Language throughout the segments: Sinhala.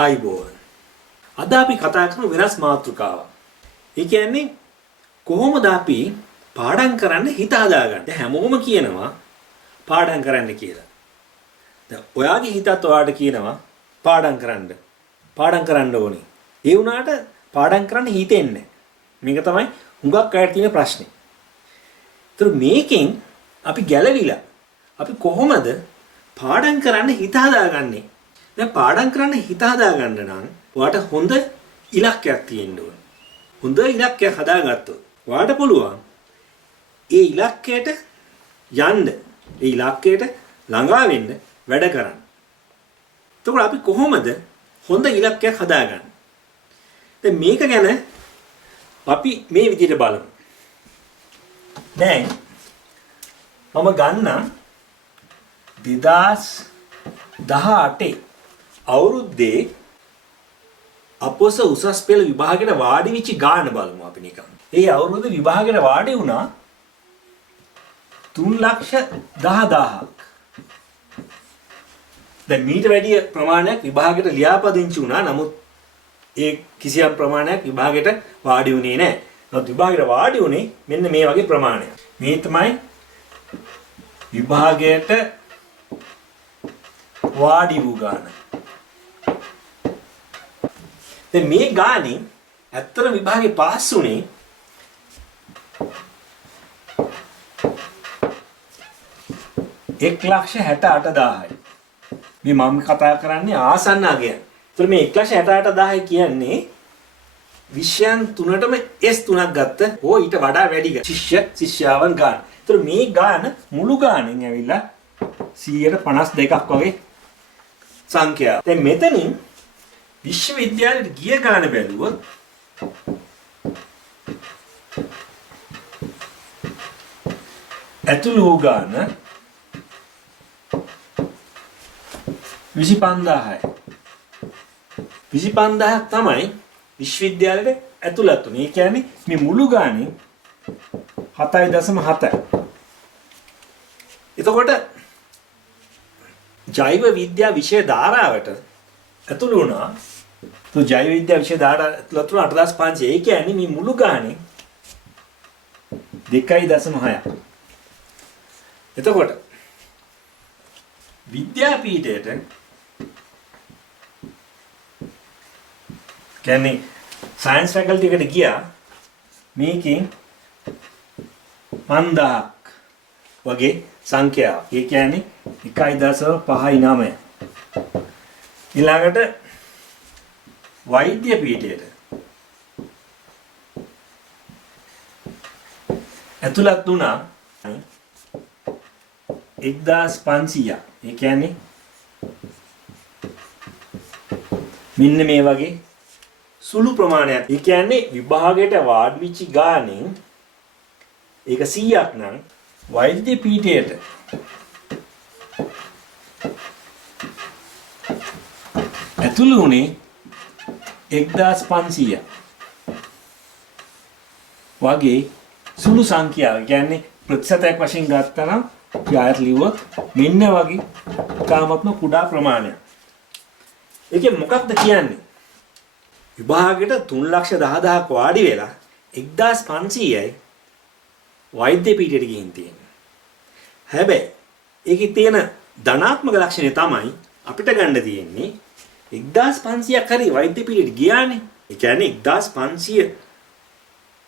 ආයිබෝන්. අද අපි කතා කරමු වෙනස් මාතෘකාවක්. ඒ කියන්නේ කොහොමද අපි පාඩම් කරන්න හිත හදාගන්නේ? දැන් හැමෝම කියනවා පාඩම් කරන්න කියලා. දැන් ඔයාගේ හිතත් ඔයාට කියනවා පාඩම් කරන්න. පාඩම් කරන්න ඕනේ. ඒ වුණාට පාඩම් කරන්න හිතෙන්නේ නැහැ. මේක තමයි හුඟක් අයට තියෙන ප්‍රශ්නේ. ඒතර මේකෙන් අපි ගැලවිලා අපි කොහොමද පාඩම් කරන්න හිත හදාගන්නේ? දැන් පාඩම් කරන්න හිත හදාගන්න නම් ඔයාට හොඳ ඉලක්කයක් තියෙන්න ඕන. හොඳ ඉලක්කයක් හදාගත්තොත් ඔයාට පුළුවන් ඒ ඉලක්කයට යන්න, ඒ ඉලක්කයට ළඟා වෙන්න වැඩ කරන්න. එතකොට අපි කොහොමද හොඳ ඉලක්කයක් හදාගන්නේ? දැන් මේක ගැන අපි මේ විදිහට බලමු. දැන් මම ගන්න 2018 අවුරුද්දේ අපොස උසස් පෙළ විභාගයට වාඩි වෙච්ච ගාන බලමු අපි නිකන්. ඒ අවුරුද්ද විභාගයට වාඩි වුණා 3,10,000ක්. දැන් මීට වැඩි ප්‍රමාණයක් විභාගයට ලියාපදිංචි වුණා. නමුත් ඒ කිසියම් ප්‍රමාණයක් විභාගයට වාඩි වුණේ නැහැ. නමුත් විභාගයට වාඩි වුණේ මෙන්න මේ වගේ ප්‍රමාණයක්. මේ තමයි විභාගයට වාඩි වූ ගාන. දැන් මේ ගානේ ඇත්තට විභාගේ පාස් වුණේ 1,68,000යි. මේ මම කතා කරන්නේ ආසන්න අගයන්. ඒතර මේ 1,68,000 කියන්නේ විෂයන් තුනටම S3ක් ගත්ත හෝ ඊට වඩා වැඩි ශිෂ්‍යාවන් ගාන. ඒතර මේ ගාන මුළු ගානෙන් ඇවිල්ලා 152ක් වගේ සංඛ්‍යාව. දැන් මෙතනින් විශ්වවිද්‍යාලයට ගිය ගාන බැලුවොත් ඇතුළු වූ ගාන 25000යි. 25000ක් තමයි විශ්වවිද්‍යාලයට ඇතුළත් වුනේ. ඒ කියන්නේ මේ මුළු ගානේ 7.7. එතකොට ජෛව විද්‍යා විෂය ධාරාවට ඇතුළු වුණා. તો ජෛව විද්‍යා විෂය ධාරාව ඇතුළත් වුණා 8500. ඒ කියන්නේ මේ මුළු ගානේ 2.6. එතකොට විද්‍යාපීඨයට කියන්නේ සයන්ස් ෆැකල්ටි එකට ගියා මේකෙන් 5000ක් වගේ සංඛ්‍යාවක්. ඒ කියන්නේ 1.59. ඊළඟට වෛද්‍ය පීඨයට ඇතුළත් වුණා 1500. ඒ කියන්නේ මෙන්න මේ වගේ සුළු ප්‍රමාණයක්. ඒ කියන්නේ විභාගයට වාඩි වෙච්ච ගානෙන් ඒක 100ක් නම් වෛද්‍ය පීඨයට ඇතුළු වුණේ 1500 වගේ සුළු සංඛ්‍යාවක්. කියන්නේ ප්‍රතිශතයක් වශයෙන් ගත්තා නම් යායත් ලිව්වොත් මෙන්න වගේ කාමත්ම කුඩා ප්‍රමාණයක්. ඒකේ මොකක්ද කියන්නේ? විභාගයට 3,10,000ක් වාඩි වෙලා 1,500යි වෛද්‍ය පීඨයට ගිහින් තියෙනවා. හැබැයි ඒකේ තියෙන ධනාත්මක ලක්ෂණය තමයි අපිට ගන්න තියෙන්නේ 1,500ක් හරි වෛද්‍ය පීඨයට ගියානේ. ඒ කියන්නේ 1,500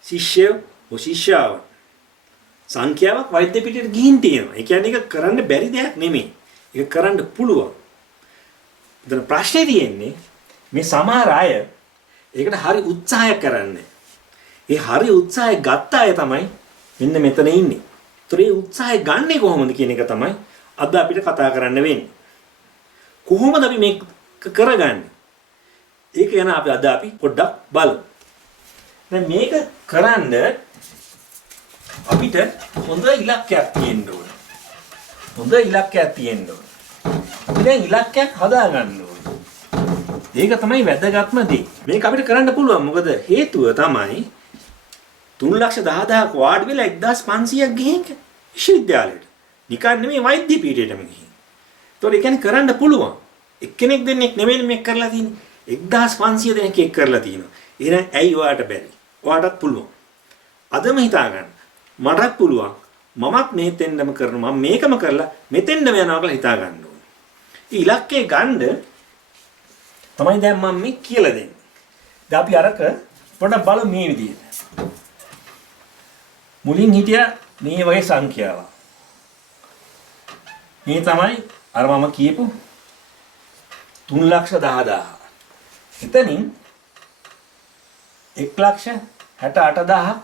ශිෂ්‍යව සංඛ්‍යාවක් වෛද්‍ය පීඨයට ගිහින් තියෙනවා. ඒ කියන්නේ ඒක කරන්න බැරි දෙයක් නෙමෙයි. ඒක කරන්න පුළුවන්. දැන් ප්‍රශ්නේ තියෙන්නේ මේ සමහර අය ඒකට හරි උත්සාහයක් කරන්නේ. ඒ හරි උත්සාහය ගත්ත අය තමයි මෙන්න මෙතන ඉන්නේ. ඒතර ඒ උත්සාහය ගන්නෙ කොහොමද කියන එක තමයි අද අපිට කතා කරන්න වෙන්නේ. කොහොමද අපි මේක කරගන්නේ? ඒක ගැන අපි පොඩ්ඩක් බලමු. දැන් මේක කරන්න අපිට හොඳ ඉලක්කයක් තියෙන්න ඕන. හොඳ ඉලක්කයක් තියෙන්න ඕන. දැන් ඉලක්කයක් හදාගන්න ඕන. ඒක තමයි වැදගත්ම දේ. මේක අපිට කරන්න පුළුවන්. මොකද හේතුව තමයි 3,10,000ක් වාඩි වෙලා 1,500ක් ගිහින් විශ්වවිද්‍යාලයට. නිකන් නෙමෙයි වෛද්‍ය පීඨයටම ගිහින්. ඒතකොට ඒ කියන්නේ කරන්න පුළුවන්. එක්කෙනෙක් දෙන්නෙක් නෙමෙයි මේක කරලා තියෙන්නේ. 1500 දෙනෙක් එක් කරලා තිනවා. එහෙනම් ඇයි ඔයාට බැරි? ඔයාටත් පුළුවන්. අදම හිතා ගන්න. මටත් පුළුවන්. මමත් මෙතෙන්දම කරනවා. මම මේකම කරලා මෙතෙන්දම යනවා කියලා හිතා ගන්න ඕනේ. ඉලක්කේ ගන්න තමයි දැන් මම මේ කියලා දෙන්නේ. දැන් අපි අරක පොඩ්ඩක් බලමු මේ විදිහට. මුලින් හිටියා මේ වගේ සංඛ්‍යාවක්. මේ තමයි අර මම කියපු 3,10,000. එතනින් 1,68,000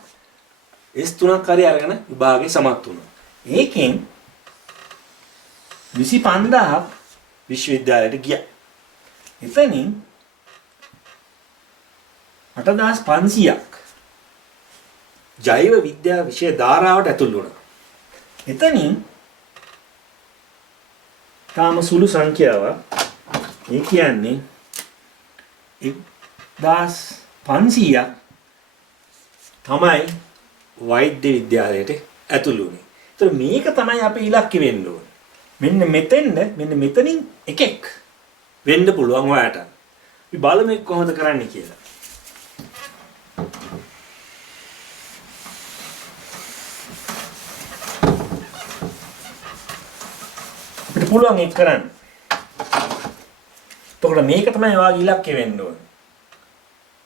S3ක් හරි අරගෙන විභාගේ සමත් වුණා. ඒකෙන් 25,000 විශ්වවිද්‍යාලයට ගියා. එතනින් 8,500ක් ජෛව විද්‍යා විෂය ධාරාවට ඇතුල් වුණා. එතනින් තාම සුළු සංඛ්‍යාවක්. ඒ කියන්නේ 1,500ක් තමයි වෛද්‍ය විද්‍යාලයට ඇතුළු වුණේ. ඒතර මේක තමයි අපේ ඉලක්කෙ වෙන්න ඕනේ. මෙන්න මෙතනින් එකෙක් වෙන්න පුළුවන් ඔයාට. අපි බලමු කොහොමද කරන්නේ කියලා. අපිට පුළුවන් ඒක කරන්න. එතකොට මේක තමයි ඔයාගේ ඉලක්කය වෙන්න ඕනේ.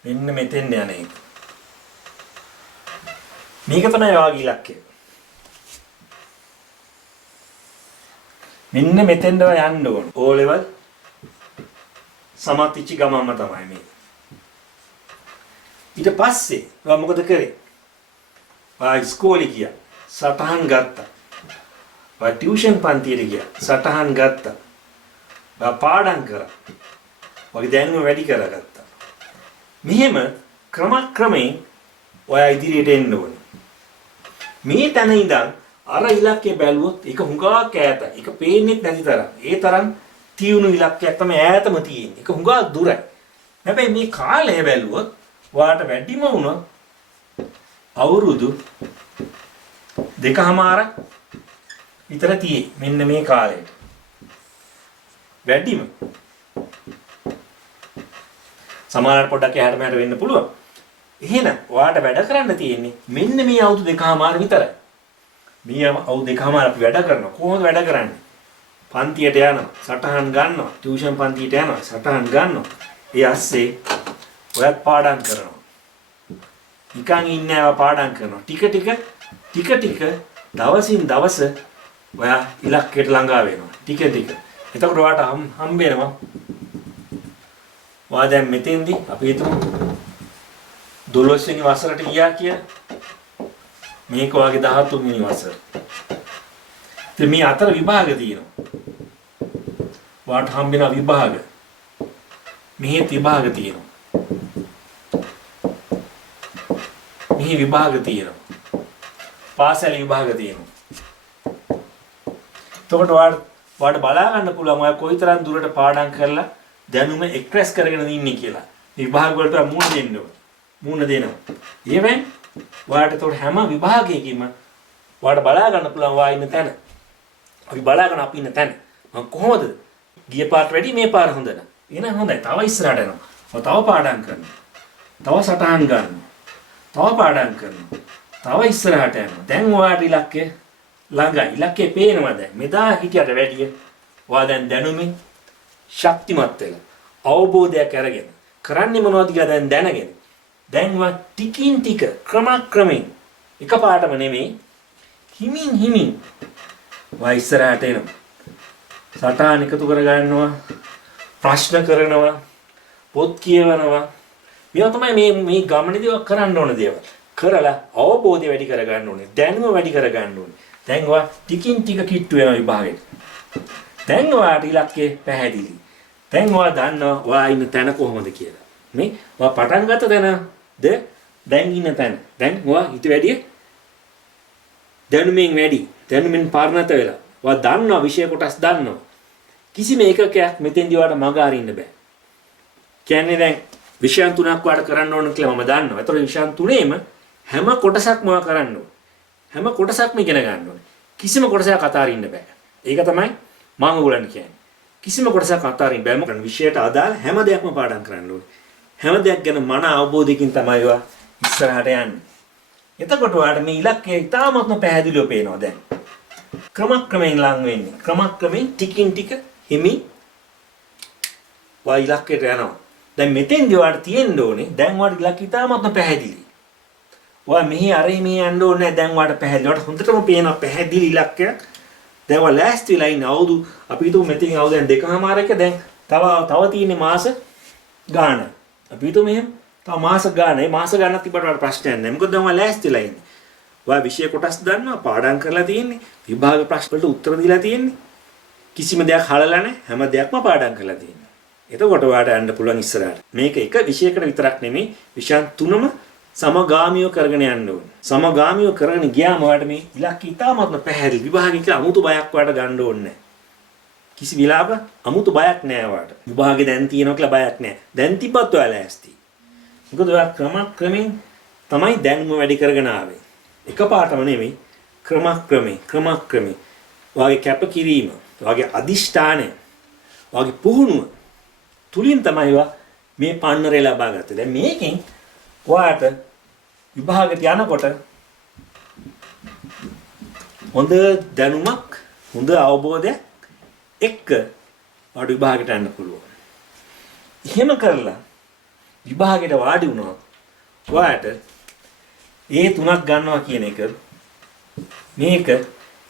මෙන්න මෙතෙන් යන එක. මේක තමයි ඔයාගේ ඉලක්කය. මෙන්න මෙතෙන්ද යන්න ඕන. O level සමත්විච්ච ගමම තමයි මේ. ඊට පස්සේ ඔයා මොකද කරේ? ඔයා ඉස්කෝලේ ගියා. සටහන් ගත්තා. ඔයා ටියුෂන් පන්තියට ගියා. සටහන් ගත්තා. ඔයා පාඩම් කරා. ඔයාගේ දැනුම වැඩි කරගත්තා. මෙහෙම ක්‍රමයෙන් ඔයා ඉදිරියට එන්න ඕනේ. මේ තැන ඉඳන් අර ඉලක්කය බැලුවොත් ඒක හුඟක් ඈත. ඒක පේන්නේ නැති තරම්. ඒ තරම් තියුණු ඉලක්කයක් තමයි ඈතම තියෙන්නේ. ඒක හුඟක් දුරයි. හැබැයි මේ කාලය බැලුවොත් ඔයාට වැඩිම වුණා අවුරුදු 2.5ක් විතර තියෙයි. මෙන්න මේ කාලයට. වැඩිම. සමහරවිට පොඩ්ඩක් එහාට මෙහාට වෙන්න පුළුවන්. එහෙනම් ඔයාට වැඩ කරන්න තියෙන්නේ මෙන්න මේ අවුරුදු 2.5 විතරයි. මේ අවුරුදු 2.5 අපි වැඩ කරනවා. කොහොමද වැඩ කරන්නේ? පන්තියට යනවා, සටහන් ගන්නවා, ටියුෂන් පන්තියට යනවා, සටහන් ගන්නවා. ඒ ASCII ඔයත් පාඩම් කරනවා. නිකන් ඉන්නේ ආව පාඩම් කරනවා. ටික ටික දවසින් දවස ඔයා ඉලක්කයට ළඟා වෙනවා. ටික ටික. එතකොට ඔයාට හම්බ වෙනවා. ඔයා දැන් මෙතෙන්දී අපි හිතමු 12 වෙනි වසරට ගියා කියලා. මේක ඔයාගේ 13 වෙනි වසර. ඉතින් මේ අතර විභාග තියෙනවා. ඔයාට හම්බ වෙන විභාග. මෙහි විභාග තියෙනවා. මෙහි විභාග තියෙනවා. පාසල් විභාග තියෙනවා. එතකොට ඔයාට බලා ගන්න පුළුවන් ඔයා කොයිතරම් දුරට පාඩම් කරලා දැනුම එක්ස්ප්‍රෙස් කරගෙන ඉන්නේ කියලා. විභාග වලට මුහුණ දෙන්න ඕන. මුහුණ දෙනවා. ඊවෙන් ඔයාට එතකොට හැම විභාගයකින්ම ඔයාට බලා ගන්න පුළුවන් ඔයා ඉන්න තැන. අපි බලාගෙන අපි ඉන්න තැන. මම කොහොමද? ගිය පාට වැඩි මේ පාර හොඳ නැහැ. එහෙනම් හොඳයි. තව ඉස්සරහට යනවා. තව පාඩම් කරනවා. තව සටහන් ගන්නවා. තව පාඩම් කරනවා. තව ඉස්සරහට යනවා. දැන් ඔයාට ඉලක්කය ළඟයි. ඉලක්කේ පේනවා දැන්. මෙදා හිටියට වැඩිය ඔයා දැන් දැනුමින් ශක්තිමත් වෙලා අවබෝධයක් අරගෙන කරන්නේ මොනවද කියලා දැන් දැනගෙන දැන් ඔයා ටිකින් ටික ක්‍රමක්‍රමයෙන් එකපාරටම නෙමෙයි හිමින් ඔයා ඉස්සරහට එනවා. සටහන් එකතු කර ගන්නවා, ප්‍රශ්න කරනවා, පොත් කියවනවා. මේවා තමයි මේ ගමනේදී ඔයා කරන්න ඕන දේවල්. කරලා අවබෝධය වැඩි කර ගන්න ඕනේ. දැනුම වැඩි කර ගන්න ඕනේ. දැන් ඔයා ටිකින් ටික කිට්ටු වෙනවා විභාගෙට. දැන් ඔයාට ඉලක්කය පැහැදිලි. දැන් ඔයා දන්නවා ඔයා ඉන්න තැන කොහොමද කියලා. මේ ඔයා පටන් ගත්ත තැනද දැන් ඉන්න තැන. දැන් ඔයා ඊට වැඩිය දැනුමින් වැඩි. දැනුමින් පාරණත වෙලා. ඔයා දන්නවා විෂය කොටස් දන්නවා. කිසිම එකකයක් මෙතෙන්දී ඔයාට මග අරින්න බෑ. කියන්නේ දැන් විෂයන් 3ක් ඔයාට කරන්න ඕන කියලා මම දන්නවා. ඒතර විෂයන් 3ේම හැම කොටසක්ම ඔයා කරන්න ඕන. හැම කොටසක්ම ඉගෙන ගන්න ඕනේ. කිසිම කොටසක් අතාරින්න බෑ. ඒක තමයි මම ඔයගලන්ට කියන්නේ. කිසිම කොටසක් අතාරින්න බෑ. මොකද විෂයට අදාළ හැම දෙයක්ම පාඩම් කරන්න ඕනේ. හැම දෙයක් ගැන මන අවබෝධයකින් තමයි ඒවා ඉස්සරහට යන්නේ. එතකොට ඔයාලට මේ ඉලක්කය ඉතාමත්ම පැහැදිලිව පේනවා දැන්. ක්‍රමක්‍රමයෙන් ලං වෙන්නේ. ක්‍රමක්‍රමයෙන් ටිකින් ටික හිමි ඉලක්කයට යනවා. දැන් මෙතෙන්දී ඔයාලට තියෙන්න ඕනේ දැන් ඔයාලට ඉලක්කය ඉතාමත්ම පැහැදිලි. ඔයා මෙහි අරේ මෙහි යන්න ඕනේ නැහැ. දැන් ඔයාලට පැහැදිලි. ඔයාලට හොඳටම පේනවා පැහැදිලි ඉලක්කයක්. දැන් ඔයා ලෑස්ති වෙලා ඉන්න අවුරුදු අපි හිතුව මෙතනින් අවුරුදු දැන් දෙකමාරක දැන් තව තියෙන්නේ මාස ගාන. අපි හිතුව මෙහෙම තව මාස ගාන. මේ මාස ගානක් තිබ්බට වල ප්‍රශ්නයක් නැහැ. මොකද දැන් ඔයා ලෑස්ති වෙලා ඉන්නේ. ඔයා විෂය කොටස් දන්නවා, පාඩම් කරලා තියෙන්නේ, විභාග ප්‍රශ්න වලට උත්තර දීලා තියෙන්නේ. කිසිම දෙයක් හලලා නැහැ. හැම දෙයක්ම පාඩම් කරලා තියෙන්නේ. එතකොට ඔයාට යන්න පුළුවන් ඉස්සරහට. මේක එක විෂයකට විතරක් නෙමෙයි, විෂයන් තුනම සමගාමීව කරගෙන යන්න ඕනේ. සමගාමීව කරගෙන ගියාම ඔයාලට මේ ඉලක්කය ඉතාමත්ම පැහැදිලි. විභාගෙ කියලා අමුතු බයක් ඔයාලට ගන්න ඕනේ නැහැ. කිසි විලාප අමුතු බයක් නැහැ ඔයාලට. විභාගෙ දැන් තියෙනවා කියලා බයක් නැහැ. දැන් තිබ්බත් ඔයාලා ඇස්ති. මොකද ඔයා ක්‍රමක්‍රමයෙන් තමයි දැන්ම වැඩි කරගෙන ආවේ. එකපාරටම නෙමෙයි ක්‍රමක්‍රමයෙන්. ඔයාගේ කැපකිරීම, ඔයාගේ අදිෂ්ඨානය, ඔයාගේ පුහුණුව තුලින් තමයි ඔයා මේ පන්නරේ ලබා ගත්තේ. දැන් මේකෙන් ඔයාට විභාගයට යනකොට හොඳ දැනුමක්, හොඳ අවබෝධයක් එක්ක ඔයාට විභාගයට යන්න පුළුවන්. එහෙම කරලා විභාගයට වාඩි වුණොත් ඔයාට ඒ තුනක් ගන්නවා කියන එක මේක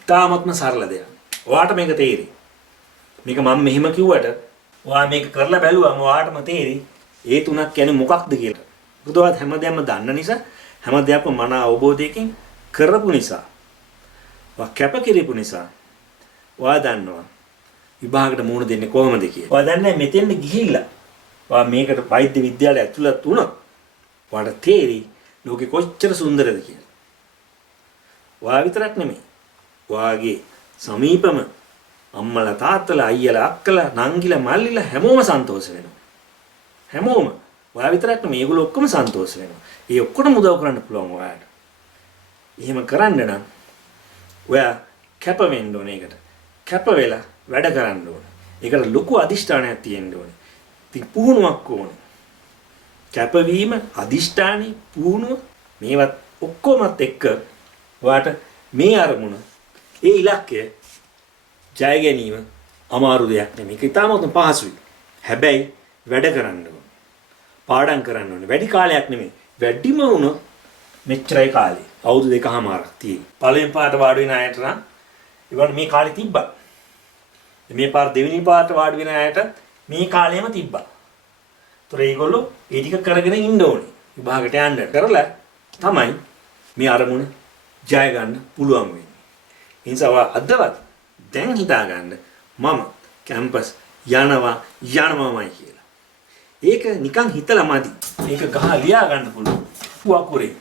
තාමත්ම සරල දෙයක්. ඔයාට මේක තේරෙයි. මේක මම මෙහෙම කිව්වට ඔයා මේක කරලා බැලුවම ඔයාටම තේරෙයි ඒ තුනක් කියන්නේ මොකක්ද කියලා. මොකද ඔයා හැමදේම දන්න නිසා, හැම දෙයක්ම මන අවබෝධයකින් කරපු නිසා, ඔයා කැපකිරීපු නිසා ඔයා දන්නවා විභාගයට මුහුණ දෙන්නේ කොහොමද කියලා. ඔයා දන්නේ මෙතෙන්ද ගිහිල්ලා ඔයා මේකට වෛද්‍ය විද්‍යාලය ඇතුළත් වුණා. ඔයාට තේරෙයි ලෝකෙ කොච්චර සුන්දරද කියලා. ඔයා විතරක් නෙමෙයි. ඔයාගේ සමීපම අම්මලා තාත්තලා අයියලා අක්කලා නංගිලා මල්ලිලා හැමෝම සන්තෝෂ වෙනවා. හැමෝම ඔයා විතරක් නෙමෙයි මේගොල්ලෝ ඔක්කොම සන්තෝෂ වෙනවා. ඒ ඔක්කොටම උදව් කරන්න පුළුවන් ඔයාට. එහෙම කරන්න නම් ඔයා කැප වෙන්න ඕනේ ඒකට. කැප වෙලා වැඩ කරන්න ඕනේ. ඒකට ලොකු අදිෂ්ඨානයක් තියෙන්න ඕනේ. ඉතින් පුහුණුවක් ඕනේ. කැපවීම, අදිෂ්ඨානි, පුහුණුව මේවත් ඔක්කොමත් එක්ක ඔයාට මේ අරමුණ, ඒ ඉලක්කය ජය ගැනීම අමාරු දෙයක් නෙමෙයි. ඒක ඉතාමත් පහසුයි. හැබැයි වැඩ කරන්න ඕනේ. පාඩම් කරන්න ඕනේ. වැඩි කාලයක් නෙමෙයි. වැඩිම වුණොත් මෙච්චරයි කාලේ. අවුරුදු දෙකමාරක් තියෙයි. පළවෙනි පාට වාඩි වෙන අයට නම් ඒවට මේ කාලේ තිබ්බා. මේ පාර දෙවෙනි පාට වාඩි වෙන අයට මේ කාලෙම තිබ්බා. ඒතර ඒගොල්ලෝ ඒ ටික කරගෙන ඉන්න ඕනේ. විභාගයට යන්න කරලා තමයි මේ අරමුණ ජය ගන්න පුළුවන් වෙන්නේ. ඒ නිසා අදවත් දැන් හිතා ගන්න මම කැම්පස් යනවාමයි කියලා. ඒක නිකන් හිතලා මදි. මේක ගහ ලියා ගන්න පුළුවන්. වකුරේ.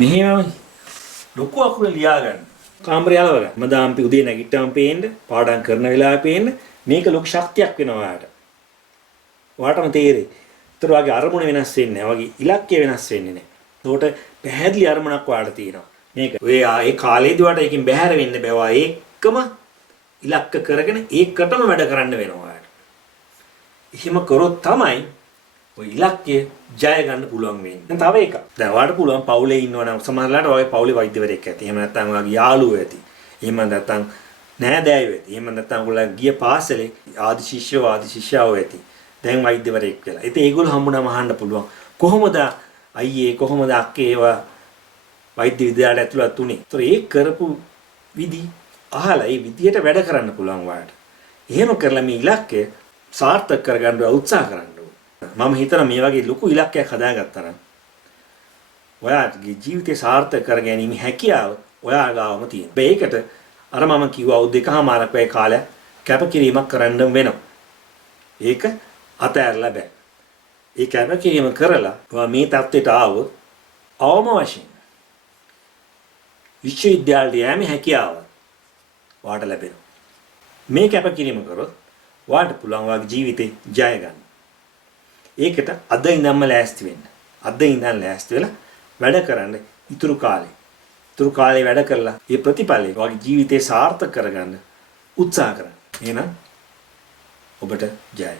මෙහෙම ලොකු අකුර ලියා ගන්න. කාමරය යලව ගන්න. මදාම්පි උදේ නැගිට්ටාම පේන්න, පාඩම් කරන වෙලාවෙ පේන්න මේක ලොකු ශක්තියක් වෙනවා ඔයාට. ඔයාටම තේරෙයි. ඒතර ඔයාගේ අරමුණ වෙනස් වෙන්නේ නැහැ. ඔයාගේ ඉලක්කය වෙනස් වෙන්නේ නැහැ. ඒකට පැහැදිලි අරමුණක් ඔයාට තියෙනවා. මේක ඔය ඒ කාලේදී ඔයාට ඒකෙන් බැහැර වෙන්න බෑ. ඔයා ඒකම ඉලක්ක කරගෙන ඒකටම වැඩ කරන්න වෙනවා ඔයාට. එහෙම කරොත් තමයි ඔය ඉලක්කය ජය ගන්න පුළුවන් වෙන්නේ. දැන් තව එකක්. දැන් ඔයාලට පුළුවන් පවුලේ ඉන්නවනම් සමහරවිට ඔයාගේ පවුලේ වෛද්‍යවරයෙක් ඇති. එහෙම නැත්නම් ඔයාගේ යාළුවෝ ඇති. එහෙම නැත්නම් නෑදෑයෝ ඇති. එහෙම නැත්නම් ඔයගොල්ලෝ ගිය පාසලේ ආදි ශිෂ්‍යයෝ ඇති. දැන් වෛද්‍යවරයෙක් වෙලා. ඉතින් ඒගොල්ලෝ හම්බුනම අහන්න පුළුවන්. කොහොමද අයියේ කොහොමද අක්කේ ඒවා වෛද්‍ය විද්‍යාලයට ඇතුළත් උනේ? ඒතර ඒ කරපු විදි අහලා ඒ විදියට වැඩ කරන්න පුළුවන් ඔයාලට. එහෙම කරලා මේ ඉලක්කය සාර්ථක කරගන්න උත්සාහ කරන්න. මම හිතනවා මේ වගේ ලොකු ඉලක්කයක් හදාගත්තා නම් ඔයාගේ ජීවිතේ සාර්ථක කර ගැනීම හැකියාව ඔයා ගාවම තියෙනවා. ඒකට අර මම කිව්වා අවුරුදු දෙකමාරක් වෙයි කාලයක් කැපකිරීමක් කරන්න වෙනවා. ඒක අතහැරලා බෑ. ඒ කැපකිරීම කරලා ඔයා මේ තත්ත්වයට ආවොත් අවම වශයෙන් විශ්වවිද්‍යාලයට යෑමේ හැකියාව ඔයාට ලැබෙනවා. මේ කැපකිරීම කරොත් ඔයාට පුළුවන් ඔයාගේ ජීවිතේ ජය ගන්න. ඒකට අද ඉඳන්ම ලෑස්ති වෙන්න. අද ඉඳන් ලෑස්ති වෙලා වැඩ කරන්න ඉතුරු කාලේ. ඉතුරු කාලේ වැඩ කරලා මේ ප්‍රතිඵලය වගේ ජීවිතේ සාර්ථක කරගන්න උත්සාහ කරන්න. එහෙනම් ඔබට ජයයි.